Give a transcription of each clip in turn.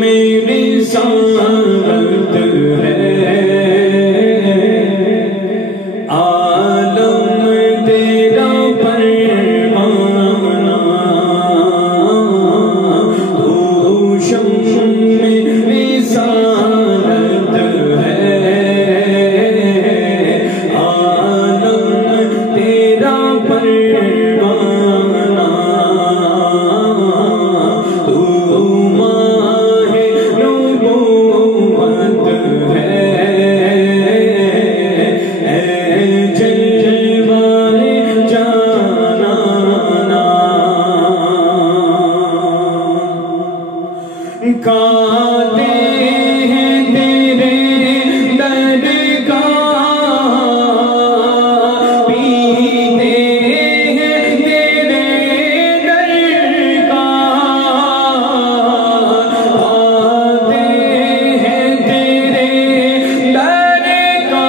میری سعادت ہے عالم تیرا پروانہ تو شمس میری سعادت ہے عالم تیرا پروانہ گاتے ہیں تیرے در کا پیتے ہیں تیرے در کا گاتے ہیں تیرے در کا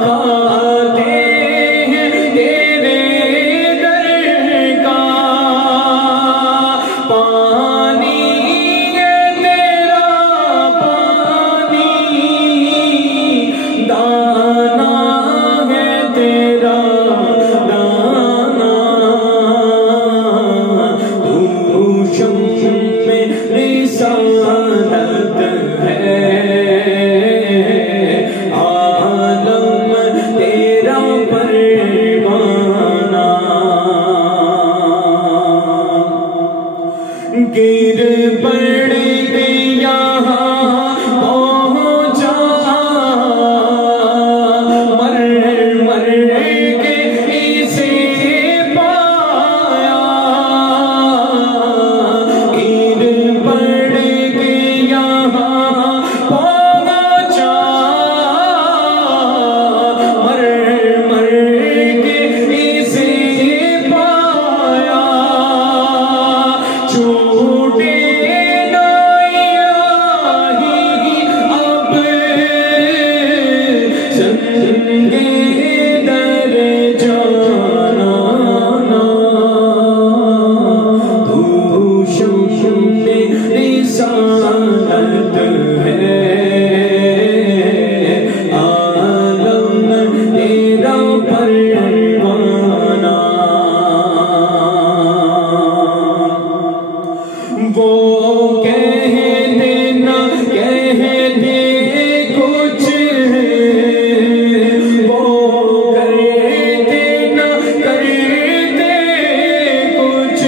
گاتے ہیں تیرے در کا پانی ہے تیرا پانی دانا ہے تیرا دانا تو شمس میری سعادت ہے عالم تیرا پروانہ گر پڑ کے یہاں پہنچا مر مر کے اسے پایا گر پڑ کے یہاں پہنچا مر مر کے اسے پایا چھوٹے سعادت ہے عالم تیرا پروانہ وہ کہتے نہ کہتے کچھ وہ کرتے نہ کرتے کچھ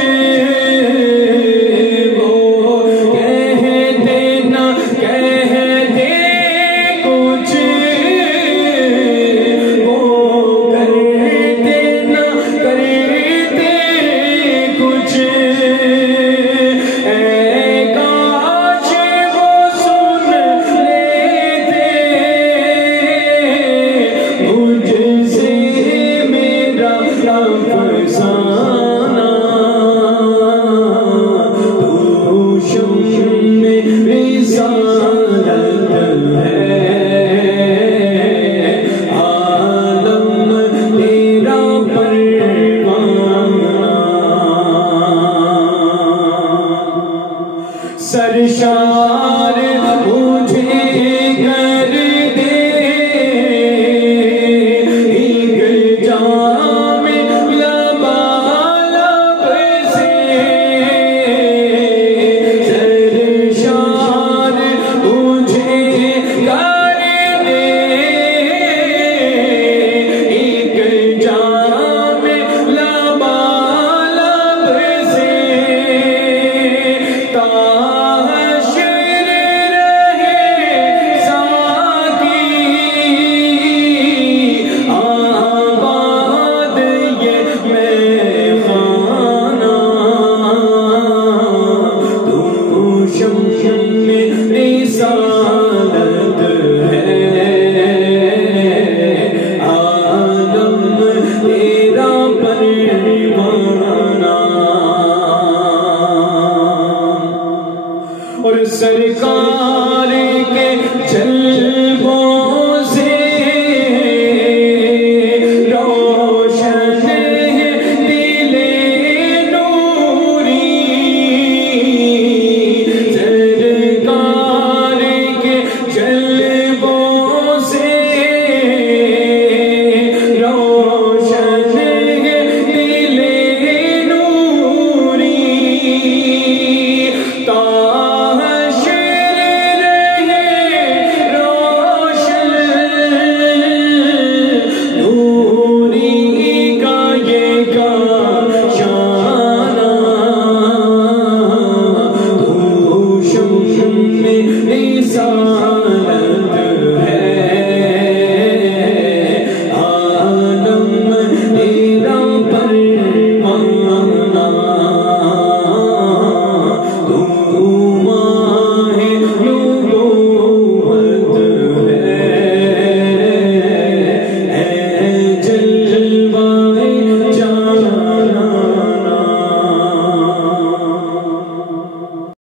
سرشار مجھے کر دے ایک جام لبالب سے سرشار مجھے کر دے ایک جام لبالب سے میری سعادت ہے عالم تیرا پروانہ اور سرکار